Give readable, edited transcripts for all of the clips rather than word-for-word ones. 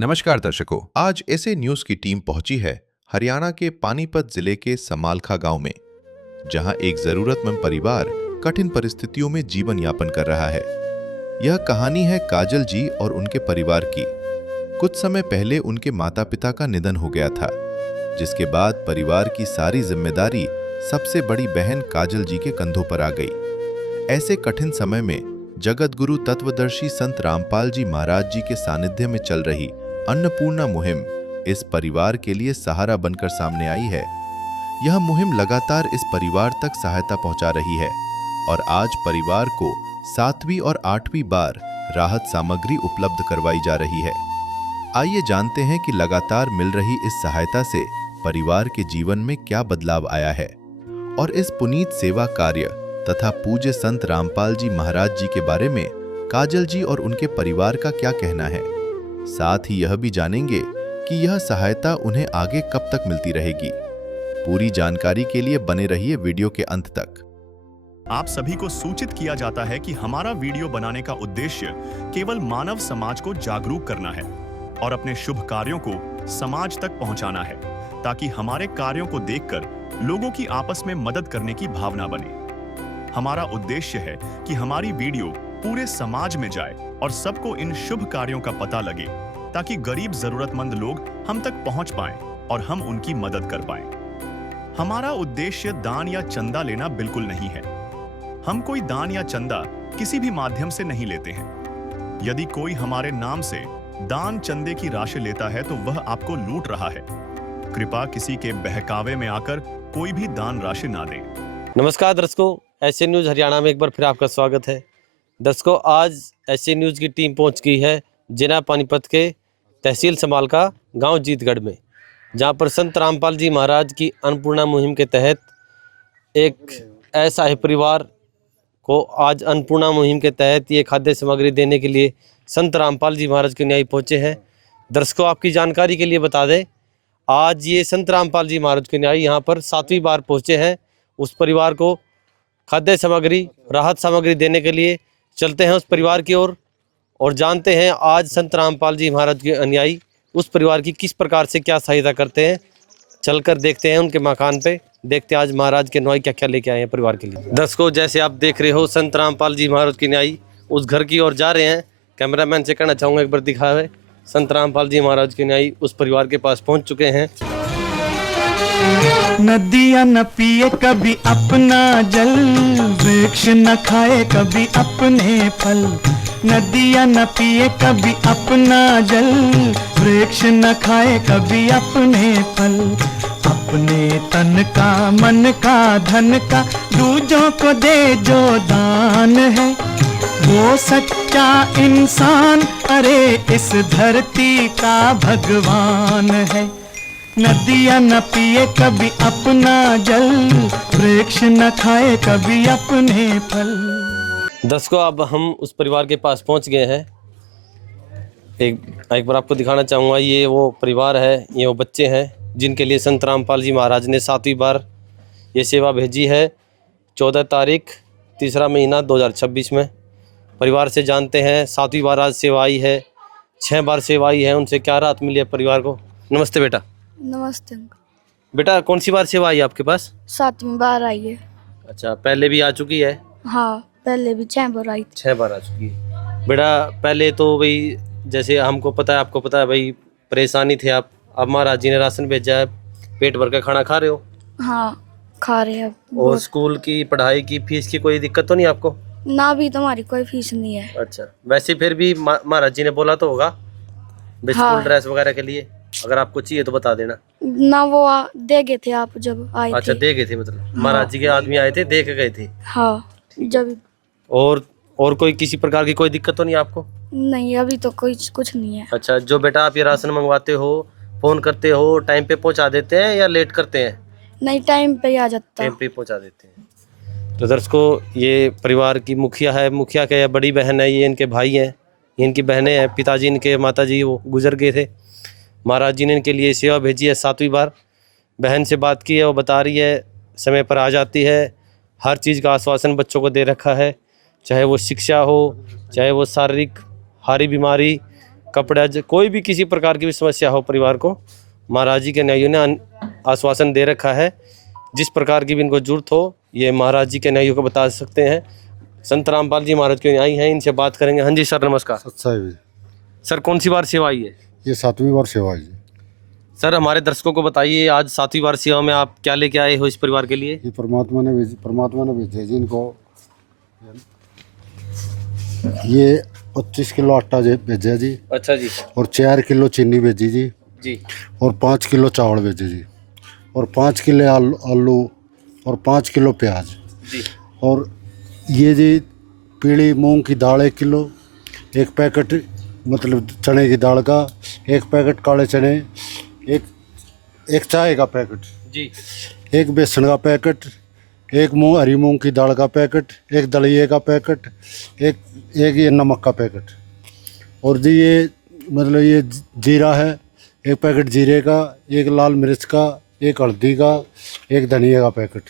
नमस्कार दर्शकों, आज ऐसे न्यूज की टीम पहुंची है हरियाणा के पानीपत जिले के समालखा गांव में, जहां एक जरूरतमंद परिवार कठिन परिस्थितियों में जीवन यापन कर रहा है। यह कहानी है काजल जी और उनके परिवार की। कुछ समय पहले उनके माता पिता का निधन हो गया था, जिसके बाद परिवार की सारी जिम्मेदारी सबसे बड़ी बहन काजल जी के कंधों पर आ गई। ऐसे कठिन समय में जगत गुरु तत्वदर्शी संत रामपाल जी महाराज जी के सानिध्य में चल रही अन्नपूर्णा मुहिम इस परिवार के लिए सहारा बनकर सामने आई है। यह मुहिम लगातार इस परिवार तक सहायता पहुंचा रही है और आज परिवार को 7वीं और 8वीं बार राहत सामग्री उपलब्ध करवाई जा रही है। आइए जानते हैं कि लगातार मिल रही इस सहायता से परिवार के जीवन में क्या बदलाव आया है और इस पुनीत सेवा कार्य तथा पूज्य संत रामपाल जी महाराज जी के बारे में काजल जी और उनके परिवार का क्या कहना है। साथ ही यह भी जानेंगे कि यह सहायता उन्हें आगे कब तक मिलती रहेगी। पूरी जानकारी के लिए बने रहिए वीडियो के अंत तक। आप सभी को सूचित किया जाता है कि हमारा वीडियो बनाने का उद्देश्य केवल मानव समाज को जागरूक करना है और अपने शुभ कार्यों को समाज तक पहुंचाना है, ताकि हमारे कार्यों को देखकर लोगों की आपस में मदद करने की भावना बने। हमारा उद्देश्य है कि हमारी वीडियो पूरे समाज में जाए और सबको इन शुभ कार्यों का पता लगे, ताकि गरीब जरूरतमंद लोग हम तक पहुंच पाएं और हम उनकी मदद कर पाएं। हमारा उद्देश्य दान या चंदा लेना बिल्कुल नहीं है। हम कोई दान या चंदा किसी भी माध्यम से नहीं लेते हैं। यदि कोई हमारे नाम से दान चंदे की राशि लेता है तो वह आपको लूट रहा है। कृपया किसी के बहकावे में आकर कोई भी दान राशि ना दें। नमस्कार दर्शकों, ऐसे न्यूज़ हरियाणा में एक बार फिर आपका स्वागत है। दर्शकों, आज ऐसे न्यूज़ की टीम पहुंच गई है जिला पानीपत के तहसील समालका गांव जीतगढ़ में, जहां पर संत रामपाल जी महाराज की अन्नपूर्णा मुहिम के तहत एक असहाय परिवार को आज अन्नपूर्णा मुहिम के तहत ये खाद्य सामग्री देने के लिए संत रामपाल जी महाराज के न्याय पहुँचे हैं। दर्शकों, आपकी जानकारी के लिए बता दें, आज ये संत रामपाल जी महाराज के न्याय यहाँ पर 7वीं बार पहुँचे हैं। उस परिवार को खाद्य सामग्री, राहत सामग्री देने के लिए चलते हैं उस परिवार की ओर और जानते हैं आज संत रामपाल जी महाराज के अनुयायी उस परिवार की किस प्रकार से क्या सहायता करते हैं। चलकर देखते हैं उनके मकान पे, देखते हैं आज महाराज के अनुयायी क्या क्या लेके आए हैं परिवार के लिए। दर्शकों, जैसे आप देख रहे हो संत रामपाल जी महाराज के अनुयायी उस घर की ओर जा रहे हैं। कैमरामैन से कहना चाहूँगा एक बार दिखावे। संत रामपाल जी महाराज के अनुयायी उस परिवार के पास पहुँच चुके हैं। नदियाँ न पिए कभी अपना जल, वृक्ष न खाए कभी अपने फल। नदियाँ न पिए कभी अपना जल, वृक्ष न खाए कभी अपने फल। अपने तन का, मन का, धन का दूजों को दे जो दान है, वो सच्चा इंसान, अरे इस धरती का भगवान है। नदियाँ न पिए कभी अपना जल, वृक्ष न खाए कभी अपने फल। दर्शकों, अब हम उस परिवार के पास पहुंच गए हैं। एक बार आपको दिखाना चाहूँगा, ये वो परिवार है, ये वो बच्चे हैं जिनके लिए संत रामपाल जी महाराज ने 7वीं बार ये सेवा भेजी है। 14 तारीख 3रा महीना 2026 में। परिवार से जानते हैं 7वीं बार आज सेवा आई है, 6 बार सेवा आई है, उनसे क्या राहत मिली है परिवार को। नमस्ते बेटा। नमस्ते बेटा, कौन सी बार सेवा आई आपके पास? 7वीं बार आई है। अच्छा, पहले भी आ चुकी है? हाँ, पहले भी 6 बार आई थी। 6 बार आ चुकी है। बेटा, पहले तो भाई जैसे हमको पता है, आपको पता है भाई, परेशानी थे आप। अब महाराज जी ने राशन भेजा है, पेट भर का खाना खा रहे हो? हाँ, खा रहे हैं। और स्कूल की पढ़ाई की फीस की कोई दिक्कत तो नहीं आपको? ना, भी तुम्हारी कोई फीस नहीं है। अच्छा, वैसे फिर भी महाराज जी ने बोला तो होगा हाँ। स्कूल ड्रेस वगैरह के लिए, अगर आपको चाहिए तो बता देना ना। वो दे गए थे आप जब आए अच्छा, थे। दे गए थे, मतलब महाराज जी के आदमी आए थे, दे के गए थे। हाँ, जब। और कोई किसी प्रकार की कोई दिक्कत तो नहीं आपको? नहीं, अभी तो कुछ नहीं है। अच्छा, जो बेटा आप ये राशन मंगवाते हो, फोन करते हो, टाइम पे पहुंचा देते हैं या लेट करते हैं? नहीं, टाइम पे आ जाता। टाइम पे पहुंचा देते हैं। तो दर्शकों, ये परिवार की मुखिया है, मुखिया क्या बड़ी बहन है, ये इनके भाई हैं, ये इनकी बहनें हैं। पिताजी इनके, माताजी वो गुजर गए थे। महाराज जी ने इनके लिए सेवा भेजी है 7वीं बार। बहन से बात की है, वो बता रही है समय पर आ जाती है, हर चीज़ का आश्वासन बच्चों को दे रखा है, चाहे वो शिक्षा हो, चाहे वो शारीरिक हारी बीमारी, कपड़ा कोई भी किसी प्रकार की भी समस्या हो परिवार को, महाराज जी के न्यायियों ने आश्वासन दे रखा है। जिस प्रकार की भी इनको जरूरत हो ये महाराज जी के न्यायियों को बता सकते हैं। संत रामपाल जी महाराज के न्यायी हैं, इनसे बात करेंगे। हाँ जी सर, नमस्कार। सच्चाई सर कौन सी बार सेवा आई है? ये 7वीं बार सेवा है जी। सर हमारे दर्शकों को बताइए, आज 7वीं बार सेवा में आप क्या लेके आए हो इस परिवार के लिए? ये परमात्मा ने भेजे जी इनको। ये 25 किलो आटा भेजा जी। अच्छा जी। और 4 किलो चीनी भेजी जी। जी। और 5 किलो चावल भेजे जी। और 5 किलो आलू और 5 किलो प्याज जी। और ये जी पीली मूंग की दाल 1 किलो, 1 पैकेट मतलब चने की दाल का, 1 पैकेट काले चने, एक चाय का पैकेट जी, 1 बेसन का पैकेट, 1 हरी मूंग की दाल का पैकेट, 1 दलिए का पैकेट, एक ये नमक का पैकेट। और जी ये मतलब ये जीरा है, 1 पैकेट जीरे का, 1 लाल मिर्च का, 1 हल्दी का, 1 धनिया का पैकेट।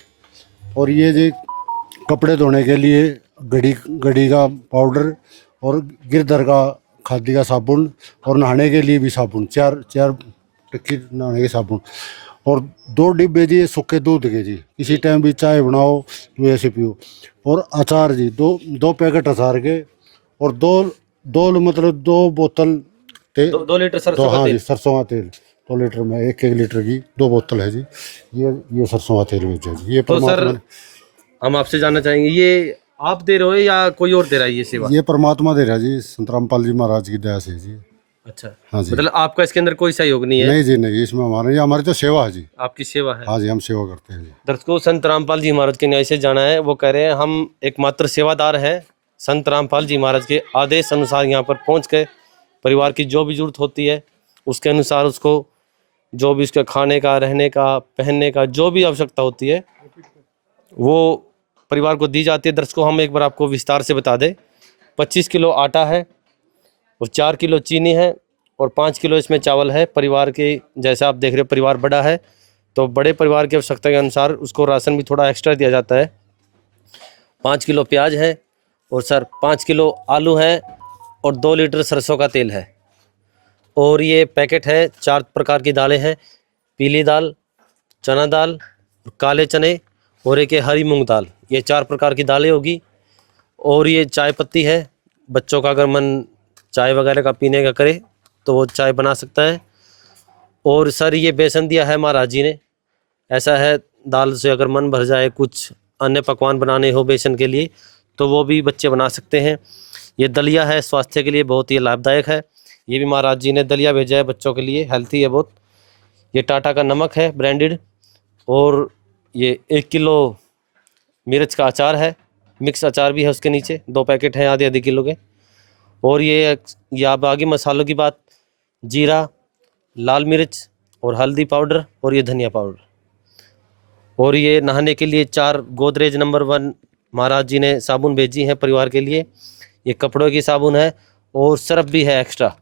और ये जी कपड़े धोने के लिए गड़ी का पाउडर और गिरधर का खादी का साबुन और नहाने के लिए भी साबुन, 4 टक्की नहाने के साबुन। और 2 डिब्बे जी सूखे दूध के जी, किसी टाइम भी चाय बनाओ तो ऐसे पियो। और अचार जी 2 पैकेट अचार के। और 2 मतलब 2 बोतल तेल, 2 लीटर सरसों का हाँ तेल। जी, सरसों का तेल 2 लीटर में, 1 लीटर की 2 बोतल है जी। ये सरसों का तेल बेचा जी। ये तो सर हम आपसे जानना चाहेंगे, ये आप दे रहे हो या कोई और दे रहा है ये सेवा? ये परमात्मा दे रहा है जी, संत रामपाल जी महाराज की दया से जी। अच्छा, हाँ जी। मतलब आपका इसके अंदर कोई सहयोग नहीं है? नहीं जी नहीं, इसमें हमारी तो सेवा है जी। आपकी सेवा है? हाँ जी, हम सेवा करते हैं जी। दर्शकों, संत रामपाल जी महाराज के न्याय से जाना है, वो कह रहे हैं हम एकमात्र सेवादार हैं। संत रामपाल जी महाराज के आदेश अनुसार यहाँ पर पहुँच के परिवार की जो भी जरूरत होती है उसके अनुसार उसको जो भी उसके खाने का, रहने का, पहनने का जो भी आवश्यकता होती है वो परिवार को दी जाती है। दर्शकों, हम एक बार आपको विस्तार से बता दें, 25 किलो आटा है और 4 किलो चीनी है और 5 किलो इसमें चावल है। परिवार के जैसा आप देख रहे हो परिवार बड़ा है तो बड़े परिवार की आवश्यकता के अनुसार उसको राशन भी थोड़ा एक्स्ट्रा दिया जाता है। 5 किलो प्याज है और सर 5 किलो आलू है और 2 लीटर सरसों का तेल है। और ये पैकेट है, 4 प्रकार की दालें हैं, पीली दाल, चना दाल, काले चने और एक है हरी मूंग दाल। ये 4 प्रकार की दालें होगी। और ये चाय पत्ती है, बच्चों का अगर मन चाय वगैरह का पीने का करे तो वो चाय बना सकता है। और सर ये बेसन दिया है महाराज जी ने, ऐसा है दाल से अगर मन भर जाए कुछ अन्य पकवान बनाने हो बेसन के लिए तो वो भी बच्चे बना सकते हैं। ये दलिया है, स्वास्थ्य के लिए बहुत ही लाभदायक है। ये भी महाराज जी ने दलिया भेजा है बच्चों के लिए, हेल्थी है बहुत। ये टाटा का नमक है ब्रांडेड। और ये 1 किलो मिर्च का अचार है, मिक्स अचार भी है उसके नीचे, 2 पैकेट हैं आधे किलो के। और ये अब आगे मसालों की बात, जीरा, लाल मिर्च और हल्दी पाउडर और ये धनिया पाउडर। और ये नहाने के लिए 4 गोदरेज नंबर 1 महाराज जी ने साबुन भेजी हैं परिवार के लिए। ये कपड़ों की साबुन है और सरफ भी है एक्स्ट्रा,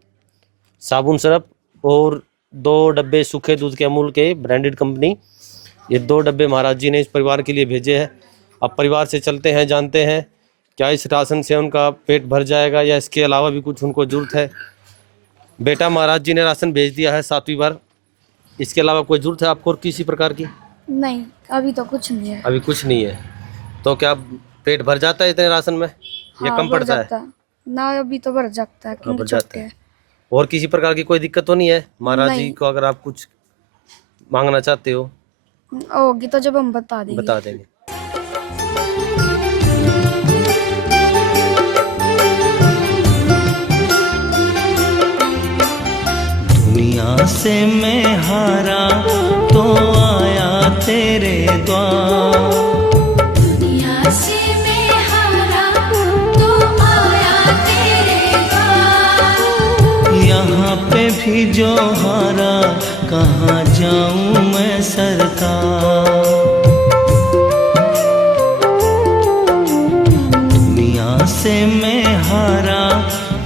साबुन सरफ। और 2 डब्बे सूखे दूध के अमूल के ब्रांडेड कंपनी, ये 2 डब्बे महाराज जी ने इस परिवार के लिए भेजे हैं। अब परिवार से चलते हैं, जानते हैं क्या इस राशन से उनका पेट भर जाएगा या इसके अलावा भी कुछ उनको ज़रूरत है। बेटा, महाराज जी ने राशन भेज दिया है 7वीं बार, इसके अलावा कोई ज़रूरत है आपको और किसी प्रकार की? नहीं, अभी तो कुछ नहीं है। अभी कुछ नहीं है। तो क्या पेट भर जाता है इतने राशन में या कम पड़ता है? ना, अभी तो भर जाता है, भर जाता है। और किसी प्रकार की कोई दिक्कत तो नहीं है महाराज जी को अगर आप कुछ मांगना चाहते हो? होगी तो जब हम बता देंगे। दुनिया से मैं हारा तो आया तेरे द्वार, दुनिया से मैं हारा तो आया तेरे द्वार। यहाँ पे भी जो हारा कहाँ जाऊँ मैं सरकार। दुनिया से मैं हारा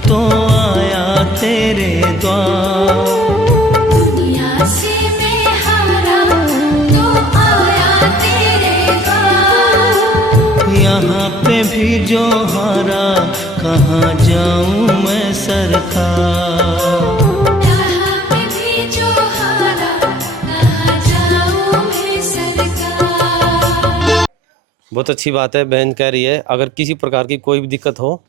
तो आया तेरे द्वार, दुनिया से मैं हारा तो आया तेरे द्वार। यहाँ पे भी जो हारा कहाँ जाऊँ मैं सरकार। रखा। यहाँ पे भी जो हारा कहाँ जाऊँ मैं सरकार। बहुत अच्छी बात है। बहन कह रही है अगर किसी प्रकार की कोई भी दिक्कत हो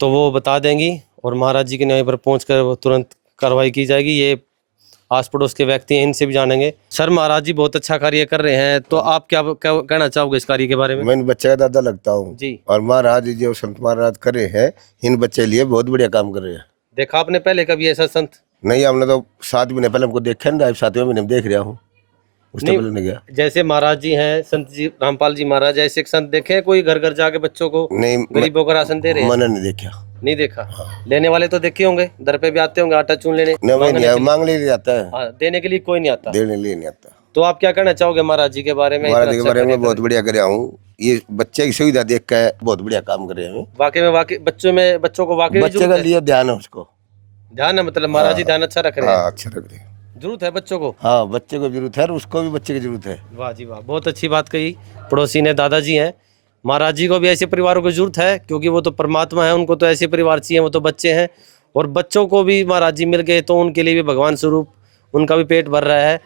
तो वो बता देंगी और महाराज जी के न्याय पर पहुंचकर वो तुरंत कार्रवाई की जाएगी। ये आस पड़ोस के व्यक्ति हैं, इनसे भी जानेंगे। सर, महाराज जी बहुत अच्छा कार्य कर रहे हैं, तो आप क्या कहना चाहोगे इस कार्य के बारे में? मैं इन बच्चे का दादा लगता हूँ जी। और महाराज जो संत महाराज करे हैं इन बच्चे के लिए बहुत बढ़िया काम कर रहे हैं। देखा आपने पहले कभी ऐसा संत? नहीं, हमने तो 7 महीने पहले हमको देखा नहीं, 7वें महीने में देख रहा हूँ, उससे नहीं, पहले नहीं गया। जैसे महाराज जी हैं, संत जी रामपाल जी महाराज, ऐसे एक संत देखे हैं कोई घर घर जाके बच्चों को नहीं, गरीबों का राशन दे रहे हैं? मैंने नहीं देखा। नहीं देखा। लेने वाले तो देखे होंगे, दर पे भी आते होंगे आटा चून लेने, नहीं, मांगने के लिए। मांगने लिए आता है, हाँ, देने के लिए कोई नहीं आता। देने लिए नहीं आता। तो आप क्या कहना चाहोगे महाराज जी के बारे में? महाराज इतना के अच्छा बारे कार्य में कर बहुत रहे बढ़िया कर रहा हूँ। ये बच्चे की सुविधा देख के बहुत बढ़िया काम कर रहे हैं। हैं। वाकई बच्चों को वाकई बच्चे जरूरत का है। लिए ध्यान है उसको। ध्यान है, मतलब महाराज जी ध्यान अच्छा रख रहे हैं। हाँ, अच्छा रख रहे हैं। जरूरत है बच्चों को। हाँ, बच्चे को जरूरत है और उसको भी बच्चे की जरूरत है। वाह जी वाह, बहुत अच्छी बात कही। पड़ोसी ने दादाजी हैं, महाराज जी को भी ऐसे परिवारों की जरूरत है, क्योंकि वो तो परमात्मा है, उनको तो ऐसे परिवार चाहिए, वो तो बच्चे हैं। और बच्चों को भी महाराज जी मिल गए तो उनके लिए भी भगवान स्वरूप, उनका भी पेट भर रहा है।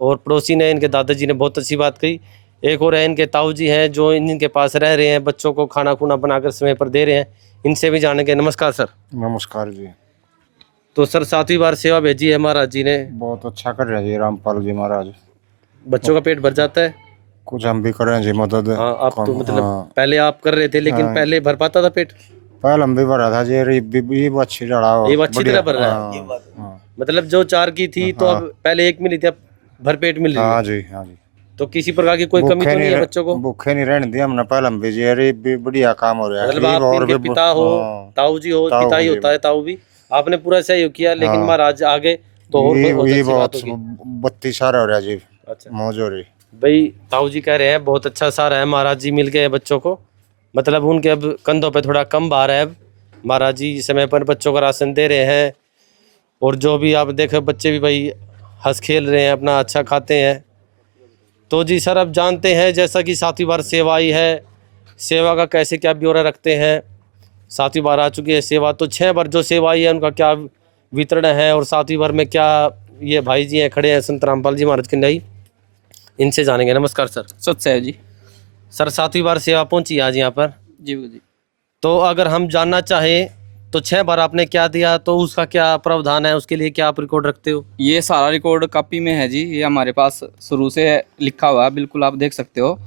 और पड़ोसी ने, इनके दादाजी ने बहुत अच्छी बात कही। एक और है इनके ताऊ जी हैं जो इनके पास रह रहे हैं, बच्चों को खाना खुना बनाकर समय पर दे रहे हैं, इनसे भी जानेंगे। नमस्कार सर। नमस्कार जी। तो सर 7वीं बार सेवा भेजी है महाराज जी ने, बहुत अच्छा कर रहे हैं जी रामपाल जी महाराज। बच्चों का पेट भर जाता है? कुछ हम भी कर रहे हैं जी मदद। हाँ, आप तो मतलब हाँ। पहले आप कर रहे थे, लेकिन हाँ। पहले भर पाता था पेट? पहले हम भी भरा था जी, ये वो अच्छी लड़ा ये अच्छी तरह भर रहा है। हाँ मतलब जो 4 की थी तो हाँ। अब पहले 1 मिली थी, अब भर पेट मिल रही है। हाँ जी, हाँ जी। तो किसी प्रकार की कोई कमी तो नहीं है बच्चों को? भूखे नहीं रहने दिया हमने पहले, हम भी जी। अरे भी बढ़िया काम हो रहा है। मतलब आप इनके पिता हो, ताऊ जी हो, पिता ही होता है ताऊ भी, आपने पूरा सहयोग किया, लेकिन हाँ। महाराज आगे तो और बहुत अच्छी बात होगी। 32 साल हो रहा जी, अच्छा मौज हो रही। भाई, ताऊ जी कह रहे हैं बहुत अच्छा सारा है, महाराज जी मिल गए बच्चों को, मतलब उनके अब कंधों पे थोड़ा कम भार है। अब महाराज जी समय पर बच्चों का राशन दे रहे हैं, और जो भी आप देखे बच्चे भी भाई हंस खेल रहे हैं, अपना अच्छा खाते हैं। तो जी सर, अब जानते हैं जैसा कि 7वीं बार सेवा आई है, सेवा का कैसे क्या ब्यौरा रखते हैं। 7वीं बार आ चुकी है सेवा, तो 6 बार जो सेवा आई है उनका क्या वितरण है, और 7वीं बार में क्या, ये भाई जी हैं खड़े हैं संत रामपाल जी महाराज के नई, इनसे जानेंगे। नमस्कार सर। सत्य जी। सर 7वीं बार सेवा पहुंची आज यहाँ पर जी जी। तो अगर हम जानना चाहें तो 6 बार आपने क्या दिया, तो उसका क्या प्रावधान है, उसके लिए क्या आप रिकॉर्ड रखते हो? ये सारा रिकॉर्ड कॉपी में है जी, ये हमारे पास शुरू से लिखा हुआ है, बिल्कुल आप देख सकते हो।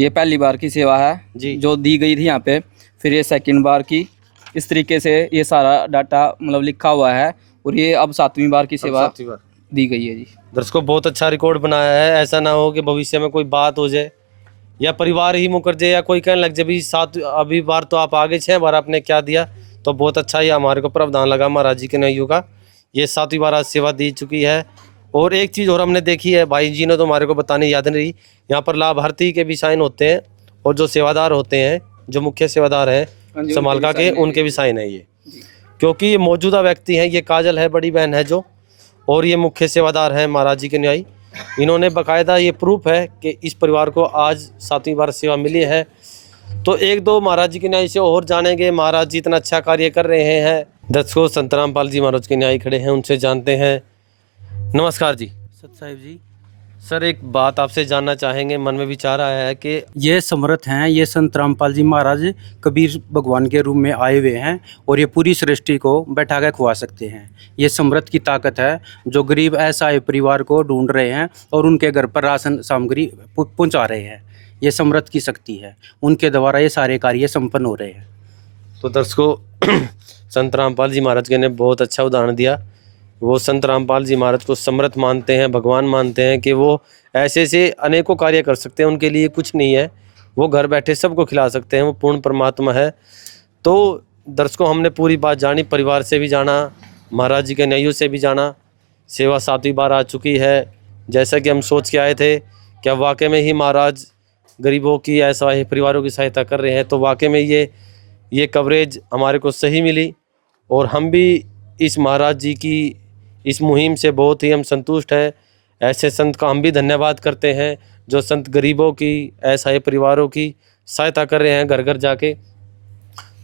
ये पहली बार की सेवा है जी, जो दी गई थी यहाँ पे, फिर ये 2nd बार की, इस तरीके से ये सारा डाटा मतलब लिखा हुआ है, और ये अब 7वीं बार की सेवा 7वीं बार दी गई है जी। दर्शकों, बहुत अच्छा रिकॉर्ड बनाया है। ऐसा ना हो कि भविष्य में कोई बात हो जाए या परिवार ही मुकर जाए या कोई कहने लग जाए भी 7 अभी बार तो आप आगे 6 बार आपने क्या दिया, तो बहुत अच्छा ये हमारे को प्रावधान लगा महाराज जी के नैयू का। ये 7वीं बार आज सेवा दी चुकी है। और एक चीज़ और हमने देखी है, भाई जी ने तो हमारे को बताने याद नहीं रही, यहाँ पर लाभार्थी के भी साइन होते हैं, और जो सेवादार होते हैं, जो मुख्य सेवादार हैं समालका के, उनके भी साइन है ये, क्योंकि ये मौजूदा व्यक्ति हैं। ये काजल है, बड़ी बहन है जो, और ये मुख्य सेवादार हैं महाराज जी के न्यायी। इन्होंने बाकायदा ये प्रूफ है कि इस परिवार को आज 7वीं बार सेवा मिली है। तो 1-2 महाराज जी के न्याय से और जानेंगे, महाराज जी इतना अच्छा कार्य कर रहे हैं। दर्शकों, संत रामपाल जी महाराज के न्यायी खड़े हैं, उनसे जानते हैं। नमस्कार जी। सत साहिब जी, सर एक बात आपसे जानना चाहेंगे, मन में विचार आया है कि ये समर्थ हैं, ये संत रामपाल जी महाराज कबीर भगवान के रूप में आए हुए हैं, और ये पूरी सृष्टि को बैठा कर खुआ सकते हैं। ये समर्थ की ताकत है, जो गरीब असहाय परिवार को ढूंढ रहे हैं और उनके घर पर राशन सामग्री पहुंचा रहे हैं। ये समर्थ की शक्ति है, उनके द्वारा ये सारे कार्य संपन्न हो रहे हैं। तो दर्शकों, संत रामपाल जी महाराज के ने बहुत अच्छा उदाहरण दिया। वो संत रामपाल जी महाराज को समर्थ मानते हैं, भगवान मानते हैं कि वो ऐसे से अनेकों कार्य कर सकते हैं, उनके लिए कुछ नहीं है, वो घर बैठे सबको खिला सकते हैं, वो पूर्ण परमात्मा है। तो दर्शकों, हमने पूरी बात जानी, परिवार से भी जाना, महाराज जी के नैयू से भी जाना। सेवा 7वीं बार आ चुकी है, जैसा कि हम सोच के आए थे, क्या वाकई में ही महाराज गरीबों की, असहाय परिवारों की सहायता कर रहे हैं। तो वाकई में ये कवरेज हमारे को सही मिली, और हम भी इस महाराज जी की इस मुहिम से बहुत ही हम संतुष्ट हैं। ऐसे संत का हम भी धन्यवाद करते हैं, जो संत गरीबों की, असहाय परिवारों की सहायता कर रहे हैं घर घर जाके।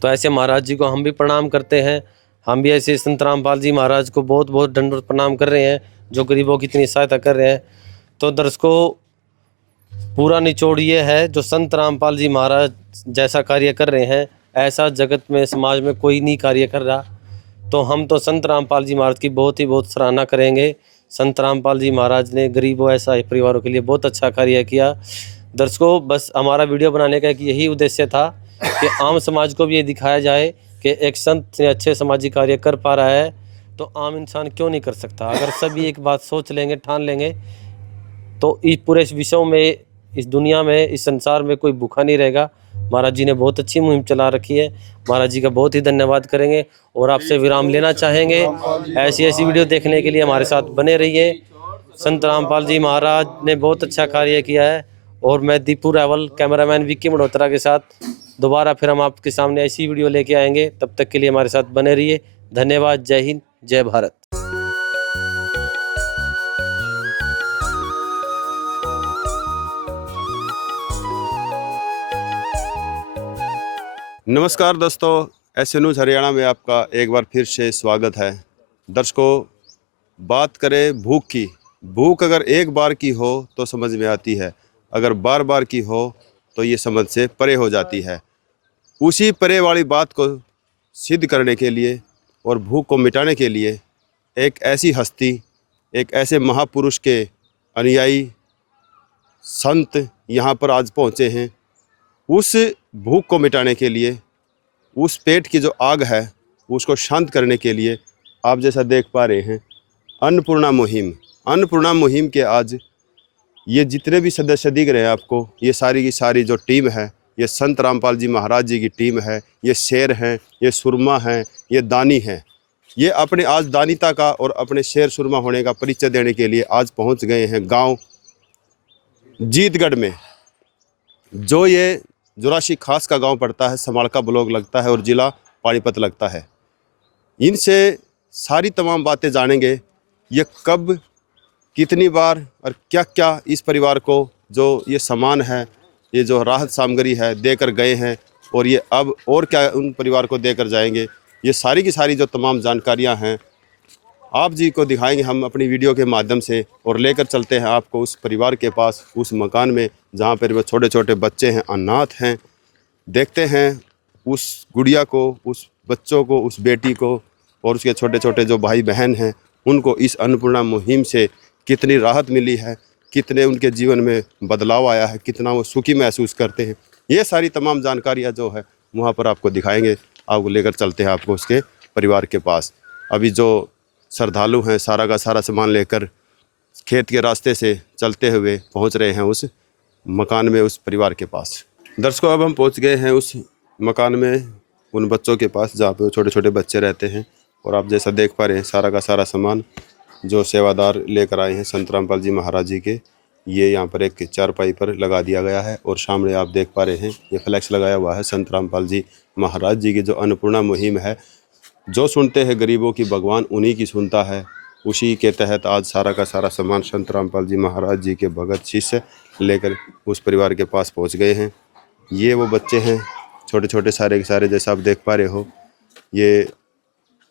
तो ऐसे महाराज जी को हम भी प्रणाम करते हैं। हम भी ऐसे संत रामपाल जी महाराज को बहुत बहुत दंडवत प्रणाम कर रहे हैं, जो गरीबों की इतनी सहायता कर रहे हैं। तो दर्शकों, पूरा निचोड़ ये है, जो संत रामपाल जी महाराज जैसा कार्य कर रहे हैं, ऐसा जगत में समाज में कोई नहीं कार्य कर रहा। तो हम तो संत रामपाल जी महाराज की बहुत ही बहुत सराहना करेंगे। संत रामपाल जी महाराज ने गरीबों ऐसा परिवारों के लिए बहुत अच्छा कार्य किया। दर्शकों, बस हमारा वीडियो बनाने का एक यही उद्देश्य था कि आम समाज को भी ये दिखाया जाए कि एक संत अच्छे सामाजिक कार्य कर पा रहा है तो आम इंसान क्यों नहीं कर सकता। अगर सभी एक बात सोच लेंगे, ठान लेंगे, तो इस पूरे विश्व में, इस दुनिया में, इस संसार में कोई भूखा नहीं रहेगा। महाराज जी ने बहुत अच्छी मुहिम चला रखी है। महाराज जी का बहुत ही धन्यवाद करेंगे और आपसे विराम लेना चाहेंगे। ऐसी ऐसी वीडियो देखने के लिए हमारे साथ बने रहिए। संत रामपाल जी महाराज ने बहुत अच्छा कार्य किया है। और मैं दीपू रावल, कैमरामैन विक्की मल्होत्रा के साथ दोबारा फिर हम आपके सामने ऐसी वीडियो लेके आएंगे। तब तक के लिए हमारे साथ बने रहिए। धन्यवाद। जय हिंद, जय भारत। नमस्कार दोस्तों, ऐसे न्यूज़ हरियाणा में आपका एक बार फिर से स्वागत है। दर्शकों, बात करें भूख की। भूख अगर एक बार की हो तो समझ में आती है, अगर बार बार की हो तो ये समझ से परे हो जाती है। उसी परे वाली बात को सिद्ध करने के लिए और भूख को मिटाने के लिए एक ऐसी हस्ती, एक ऐसे महापुरुष के अनुयायी संत यहाँ पर आज पहुँचे हैं। उस भूख को मिटाने के लिए, उस पेट की जो आग है उसको शांत करने के लिए आप जैसा देख पा रहे हैं अन्नपूर्णा मुहिम के आज ये जितने भी सदस्य दिख रहे हैं आपको, ये सारी की सारी जो टीम है, ये संत रामपाल जी महाराज जी की टीम है। ये शेर हैं, ये सुरमा हैं, ये दानी हैं। ये अपने आज दानिता का और अपने शेर सुरमा होने का परिचय देने के लिए आज पहुंच गए हैं गांव जीतगढ़ में, जो ये जोराशी खास का गांव पड़ता है, समालका ब्लॉक लगता है और ज़िला पानीपत लगता है। इनसे सारी तमाम बातें जानेंगे, ये कब, कितनी बार और क्या क्या इस परिवार को जो ये सामान है, ये जो राहत सामग्री है देकर गए हैं और ये अब और क्या उन परिवार को देकर जाएंगे। ये सारी की सारी जो तमाम जानकारियां हैं आप जी को दिखाएंगे हम अपनी वीडियो के माध्यम से, और लेकर चलते हैं आपको उस परिवार के पास, उस मकान में जहां पर वो छोटे छोटे बच्चे हैं, अनाथ हैं। देखते हैं उस गुड़िया को, उस बच्चों को, उस बेटी को और उसके छोटे छोटे जो भाई बहन हैं उनको इस अन्नपूर्णा मुहिम से कितनी राहत मिली है, कितने उनके जीवन में बदलाव आया है, कितना वो सुखी महसूस करते हैं। ये सारी तमाम जानकारियाँ जो है वहाँ पर आपको दिखाएंगे। आपको लेकर चलते हैं आपको उसके परिवार के पास। अभी जो श्रद्धालु हैं सारा का सारा सामान लेकर खेत के रास्ते से चलते हुए पहुंच रहे हैं उस मकान में, उस परिवार के पास। दर्शकों, अब हम पहुंच गए हैं उस मकान में, उन बच्चों के पास जहाँ पे छोटे छोटे बच्चे रहते हैं। और आप जैसा देख पा रहे हैं सारा का सारा सामान जो सेवादार लेकर आए हैं संत रामपाल जी महाराज जी के, ये यहाँ पर एक चारपाई पर लगा दिया गया है। और सामने आप देख पा रहे हैं ये फ्लैक्स लगाया हुआ है संत रामपाल जी महाराज जी की जो अन्नपूर्णा मुहिम है। जो सुनते हैं गरीबों की भगवान उन्हीं की सुनता है। उसी के तहत आज सारा का सारा सामान संत रामपाल जी महाराज जी के भगत शिष्य लेकर उस परिवार के पास पहुंच गए हैं। ये वो बच्चे हैं छोटे छोटे सारे के सारे, जैसा आप देख पा रहे हो। ये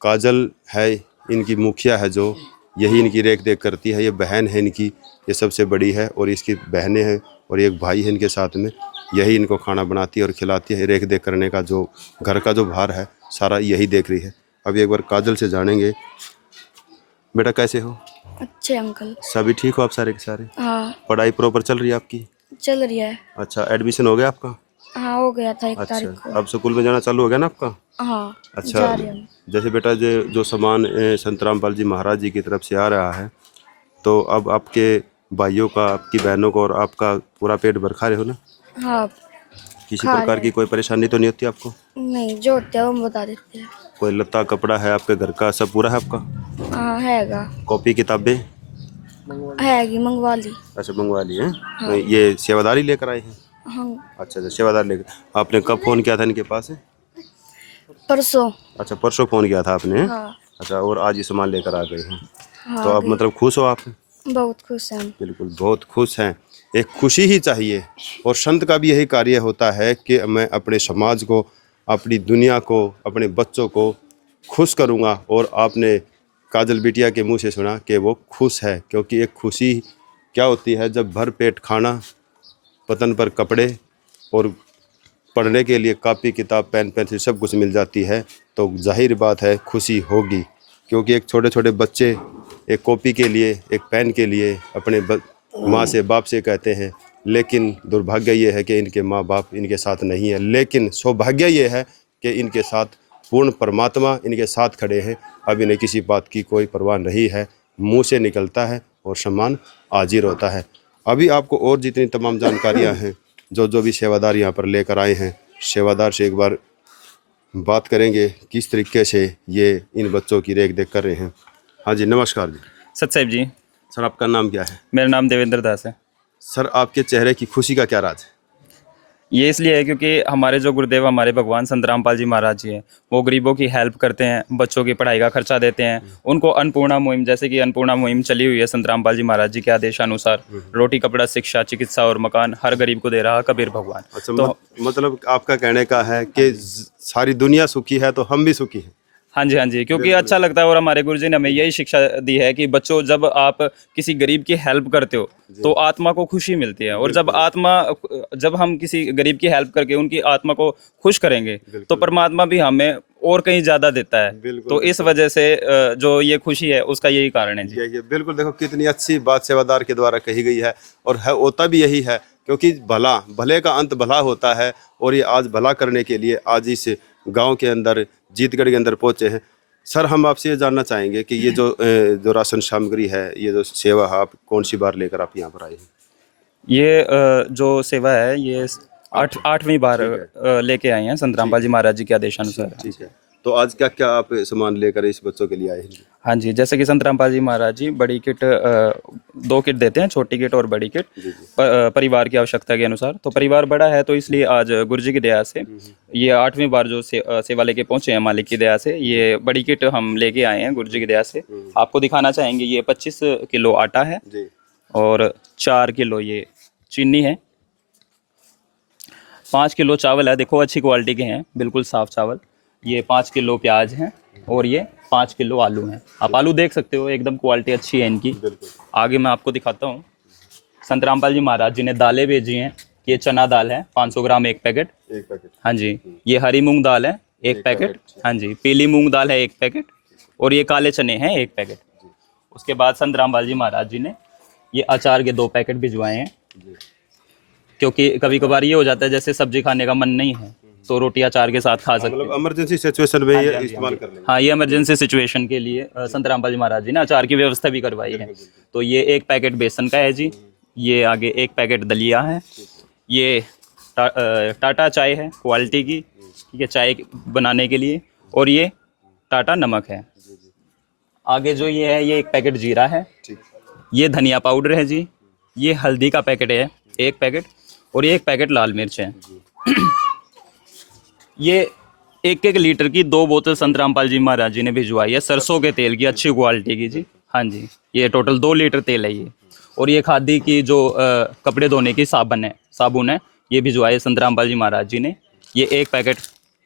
काजल है इनकी मुखिया है, जो यही इनकी रेख देख करती है। ये बहन है इनकी, ये सबसे बड़ी है, और इसकी बहनें हैं और एक भाई है इनके साथ में। यही इनको खाना बनाती है और खिलाती है। रेख देख करने का जो घर का जो भार है सारा यही देख रही है। अभी एक बार काजल से जानेंगे। बेटा कैसे हो? अच्छे अंकल। सभी ठीक हो आप सारे के सारे? हाँ, पढ़ाई प्रॉपर चल रही है आपकी? चल रही है। अच्छा, एडमिशन हो गया आपका? हाँ, हो गया था 1 तारीख अच्छा, को। अब स्कूल में जाना चालू हो गया ना आपका? हाँ, अच्छा, जा रहे हैं। जैसे बेटा जो सामान संत रामपाल जी महाराज जी की तरफ से आ रहा है, तो अब आपके भाइयों का, आपकी बहनों को और आपका पूरा पेट भर खा रहे हो ना? हाँ। किसी खा प्रकार रहे की कोई परेशानी तो नहीं होती आपको? नहीं, जो होते हैं वो हम बता देते हैं। कोई लत्ता कपड़ा है आपके घर का, सब पूरा है आपका? हाँ, हैगा। कॉपी किताबें हैगी, मंगवा ली। अच्छा, मंगवा ली है। हाँ। ये सेवादारी लेकर आए हैं? हाँ। अच्छा, सेवादार लेकर। आपने कब फ़ोन किया था इनके पास? परसों। अच्छा, परसों फ़ोन किया था आपने? हाँ। अच्छा, और आज ये सामान लेकर आ गए हैं। हाँ, तो अब मतलब खुश हो आप? बहुत खुश हैं। बिल्कुल, बहुत खुश हैं। एक खुशी ही चाहिए, और संत का भी यही कार्य होता है कि मैं अपने समाज को, अपनी दुनिया को, अपने बच्चों को खुश करूँगा। और आपने काजल बिटिया के मुंह से सुना कि वो खुश है, क्योंकि एक खुशी क्या होती है जब भर पेट खाना, पतन पर कपड़े और पढ़ने के लिए कॉपी किताब पेन पेंसिल सब कुछ मिल जाती है, तो जाहिर बात है खुशी होगी। क्योंकि एक छोटे छोटे बच्चे एक कॉपी के लिए, एक पेन के लिए अपने माँ से बाप से कहते हैं, लेकिन दुर्भाग्य ये है कि इनके माँ बाप इनके साथ नहीं है। लेकिन सौभाग्य ये है कि इनके साथ पूर्ण परमात्मा इनके साथ खड़े हैं। अब इन्हें किसी बात की कोई परवाह नहीं है, मुंह से निकलता है और सम्मान हाजिर होता है। अभी आपको और जितनी तमाम जानकारियां हैं, जो भी सेवादार यहाँ पर लेकर आए हैं, सेवादार से एक बार बात करेंगे किस तरीके से ये इन बच्चों की रेख देख कर रहे हैं। हाँ जी, नमस्कार जी। सतसाहिब जी। सर, आपका नाम क्या है? मेरा नाम देवेंद्र दास है। सर, आपके चेहरे की खुशी का क्या राज है? ये इसलिए है क्योंकि हमारे जो गुरुदेव, हमारे भगवान संत रामपाल जी महाराज जी हैं, वो गरीबों की हेल्प करते हैं, बच्चों की पढ़ाई का खर्चा देते हैं। उनको अन्नपूर्णा मुहिम, जैसे कि अन्नपूर्णा मुहिम चली हुई है संत रामपाल जी महाराज जी के आदेशानुसार, रोटी कपड़ा शिक्षा चिकित्सा और मकान हर गरीब को दे रहा कबीर भगवान। अच्छा, तो मतलब आपका कहने का है कि सारी दुनिया सुखी है तो हम भी सुखी हैं। हाँ जी, हाँ जी, क्योंकि अच्छा लगता है। और हमारे गुरुजी ने हमें यही शिक्षा दी है कि बच्चों, जब आप किसी गरीब की हेल्प करते हो तो आत्मा को खुशी मिलती है। और जब हम किसी गरीब की हेल्प करके उनकी आत्मा को खुश करेंगे तो परमात्मा भी हमें और कहीं ज़्यादा देता है। तो इस वजह से जो ये खुशी है उसका यही कारण है जी। ये बिल्कुल, देखो कितनी अच्छी बात सेवादार के द्वारा कही गई है। और है होता भी यही है, क्योंकि भले का अंत भला होता है। और ये आज भला करने के लिए आज इस गांव के अंदर, जीतगढ़ के अंदर पहुंचे हैं। सर, हम आपसे ये जानना चाहेंगे कि ये जो राशन सामग्री है, ये जो सेवा है, आप कौन सी बार लेकर आप यहाँ पर आए हैं? ये जो सेवा है ये 8वीं बार लेके आए हैं संत रामपाल जी महाराज जी के आदेशानुसार। ठीक है, तो आज क्या क्या आप सामान लेकर इस बच्चों के लिए आए हैं? हाँ जी, जैसे कि संत रामपाल जी महाराज जी बड़ी किट 2 किट देते हैं, छोटी किट और बड़ी किट, परिवार की आवश्यकता के अनुसार। तो परिवार बड़ा है तो इसलिए आज गुरुजी की दया से ये 8वीं बार जो सेवा लेके पहुंचे हैं मालिक की दया से, ये बड़ी किट हम लेके आए हैं गुरुजी की दया से। आपको दिखाना चाहेंगे, ये 25 किलो आटा है और 4 किलो ये चीनी है, 5 किलो चावल है, देखो अच्छी क्वालिटी के हैं, बिल्कुल साफ चावल। ये 5 किलो प्याज हैं और ये 5 किलो आलू हैं। आप आलू देख सकते हो, एकदम क्वालिटी अच्छी है इनकी। आगे मैं आपको दिखाता हूँ। संत रामपाल जी महाराज जी ने दालें भेजी हैं। ये चना दाल है 500 ग्राम, एक पैकेट। हाँ जी, ये हरी मूंग दाल है एक पैकेट। हाँ जी, पीली मूंग दाल है 1 पैकेट। और ये काले चने हैं 1 पैकेट। उसके बाद संत रामपाल जी महाराज जी ने ये अचार के 2 पैकेट भिजवाए हैं, क्योंकि कभी कभार ये हो जाता है जैसे सब्जी खाने का मन नहीं है तो रोटी अचार के साथ खा सकते हैं। इमरजेंसी सिचुएशन में ये इस्तेमाल कर लेंगे। हाँ, ये इमरजेंसी सिचुएशन के लिए संत रामपाल जी महाराज जी ने अचार की व्यवस्था भी करवाई है। तो ये 1 पैकेट बेसन का है जी, ये आगे 1 पैकेट दलिया है, ये टाटा चाय है क्वालिटी की, ठीक है, चाय बनाने के लिए। और ये टाटा नमक है। आगे जो ये है, ये 1 पैकेट जीरा है, ये धनिया पाउडर है जी, ये हल्दी का पैकेट है 1 पैकेट, और ये 1 पैकेट लाल मिर्च है। ये 1-1 लीटर की 2 बोतल संत रामपाल जी महाराज जी ने भिजवाई है, सरसों के तेल की, अच्छी क्वालिटी की जी। हाँ जी, ये टोटल 2 लीटर तेल है ये। और ये खादी की जो कपड़े धोने की साबुन है, ये भिजवाई है संत रामपाल जी महाराज जी ने। ये 1 पैकेट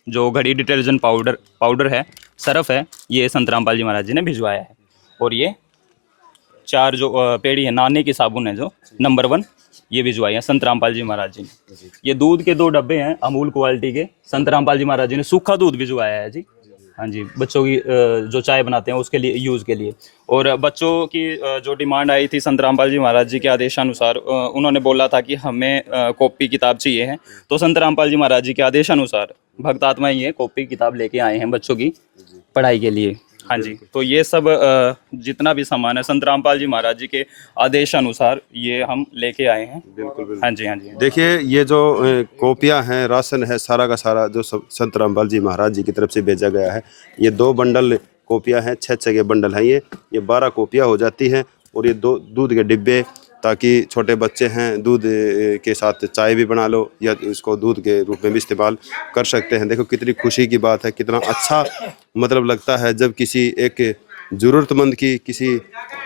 जो घड़ी डिटर्जेंट पाउडर है, सरफ है, ये संत रामपाल जी महाराज जी ने भिजवाया है। और ये 4 जो पेड़ी है नाने की साबुन है जो नंबर 1, ये भिजवाई है संत रामपाल जी महाराज जी ने। ये दूध के 2 डब्बे हैं अमूल क्वालिटी के, संत रामपाल जी महाराज जी ने सूखा दूध भिजवाया है जी। हाँ जी, बच्चों की जो चाय बनाते हैं उसके लिए, यूज़ के लिए। और बच्चों की जो डिमांड आई थी संत रामपाल जी महाराज जी के आदेशानुसार, उन्होंने बोला था कि हमें कॉपी किताब चाहिए है। तो संत रामपाल जी महाराज जी के आदेशानुसार भक्त आत्मा ये कॉपी किताब लेके आए हैं बच्चों की पढ़ाई के लिए। हाँ जी, तो ये सब जितना भी सामान है संत रामपाल जी महाराज जी के आदेश अनुसार ये हम लेके आए हैं। बिल्कुल। हाँ जी, हाँ जी। देखिए, ये जो कॉपियाँ हैं, राशन है, सारा का सारा जो संत रामपाल जी महाराज जी की तरफ से भेजा गया है। ये 2 बंडल कॉपियाँ हैं, 6 के बंडल हैं। ये 12 कॉपियाँ हो जाती हैं। और ये 2 दूध के डिब्बे, ताकि छोटे बच्चे हैं दूध के साथ चाय भी बना लो या इसको दूध के रूप में भी इस्तेमाल कर सकते हैं। देखो कितनी खुशी की बात है, कितना अच्छा मतलब लगता है जब किसी एक ज़रूरतमंद की, किसी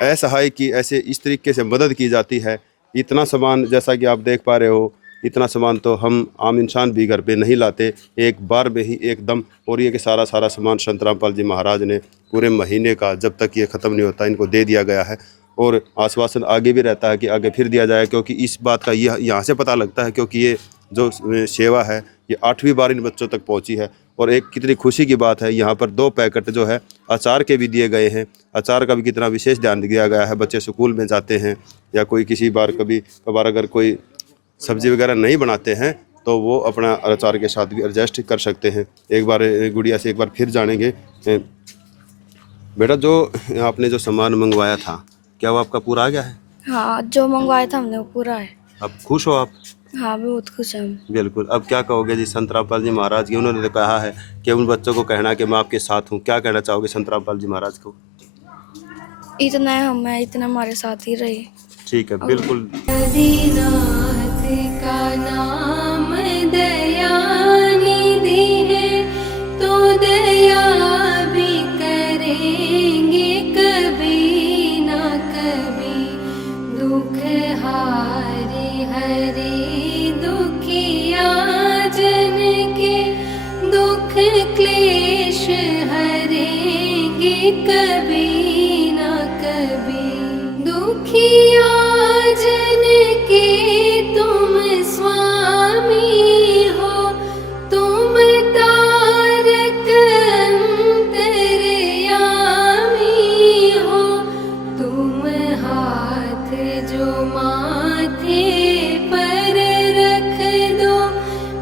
असहाय की ऐसे इस तरीके से मदद की जाती है। इतना सामान जैसा कि आप देख पा रहे हो, इतना सामान तो हम आम इंसान भी घर पे नहीं लाते एक बार में ही एकदम। और ये कि सारा सामान संत रामपाल जी महाराज ने पूरे महीने का जब तक ये ख़त्म नहीं होता इनको दे दिया गया है। और आश्वासन आगे भी रहता है कि आगे फिर दिया जाए, क्योंकि इस बात का यह यहाँ से पता लगता है, क्योंकि ये जो सेवा है ये 8वीं बार इन बच्चों तक पहुँची है। और एक कितनी खुशी की बात है, यहाँ पर 2 पैकेट जो है अचार के भी दिए गए हैं। अचार का भी कितना विशेष ध्यान दिया गया है। बच्चे स्कूल में जाते हैं या कोई किसी बार कभार अगर कोई सब्ज़ी वगैरह नहीं बनाते हैं तो वो अपना अचार के साथ भी एडजस्ट कर सकते हैं। एक बार गुड़िया से एक बार फिर जानेंगे। बेटा, जो आपने जो सामान मंगवाया था क्या वो आपका पूरा आ गया है? हाँ, जो मंगवाया था हमने वो पूरा है। अब खुश हो आप? हाँ, बहुत खुश हैं हम। बिल्कुल। अब क्या कहोगे जी संत रामपाल जी महाराज की, उन्होंने तो कहा है कि उन बच्चों को कहना कि मैं आपके साथ हूँ, क्या कहना चाहोगे संत रामपाल जी महाराज को? इतना हम हैं, इतना हमारे साथ ही रहे। ठीक है, बिल्कुल। दीनाथ का नाम दयानिधि है, तो दया भी करेंगे कभी ना कभी। दुख हारे हरे दुखिया जन के, दुख क्लेश हरेंगे कभी ना कभी। दुखिया जन के तुम स्वामी हो, तुम तारक अंतर्यामी हो। तुम हाथ जो माथे पर रख दो,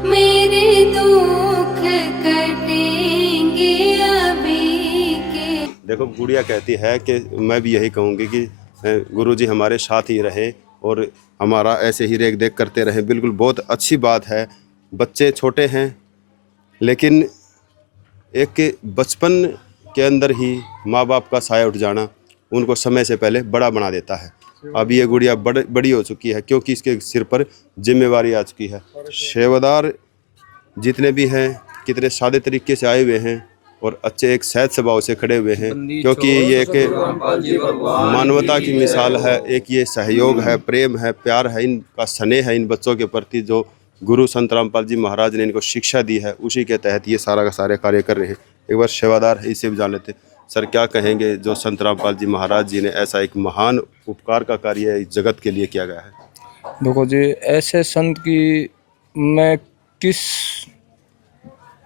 मेरे दुख कटेंगे अभी के। देखो, गुड़िया कहती है कि मैं भी यही कहूँगी कि गुरुजी हमारे साथ ही रहे और हमारा ऐसे ही रेख देख करते रहे। बिल्कुल, बहुत अच्छी बात है। बच्चे छोटे हैं लेकिन एक बचपन के अंदर ही माँ बाप का साया उठ जाना उनको समय से पहले बड़ा बना देता है। अब ये गुड़िया बड़ी हो चुकी है क्योंकि इसके सिर पर जिम्मेवारी आ चुकी है। सेवादार जितने भी हैं कितने सादे तरीके से आए हुए हैं और अच्छे एक सहज स्वभाव से खड़े हुए हैं, क्योंकि ये एक मानवता की मिसाल है। एक ये सहयोग है, प्रेम है, प्यार है, इनका स्नेह है इन बच्चों के प्रति जो गुरु संत रामपाल जी महाराज ने इनको शिक्षा दी है, उसी के तहत ये सारा का सारे कार्य कर रहे हैं। एक बार सेवादार है, इसे भी जान लेते। सर, क्या कहेंगे जो संत रामपाल जी महाराज जी ने ऐसा एक महान उपकार का कार्य इस जगत के लिए किया गया है? देखो जी, ऐसे संत की मैं किस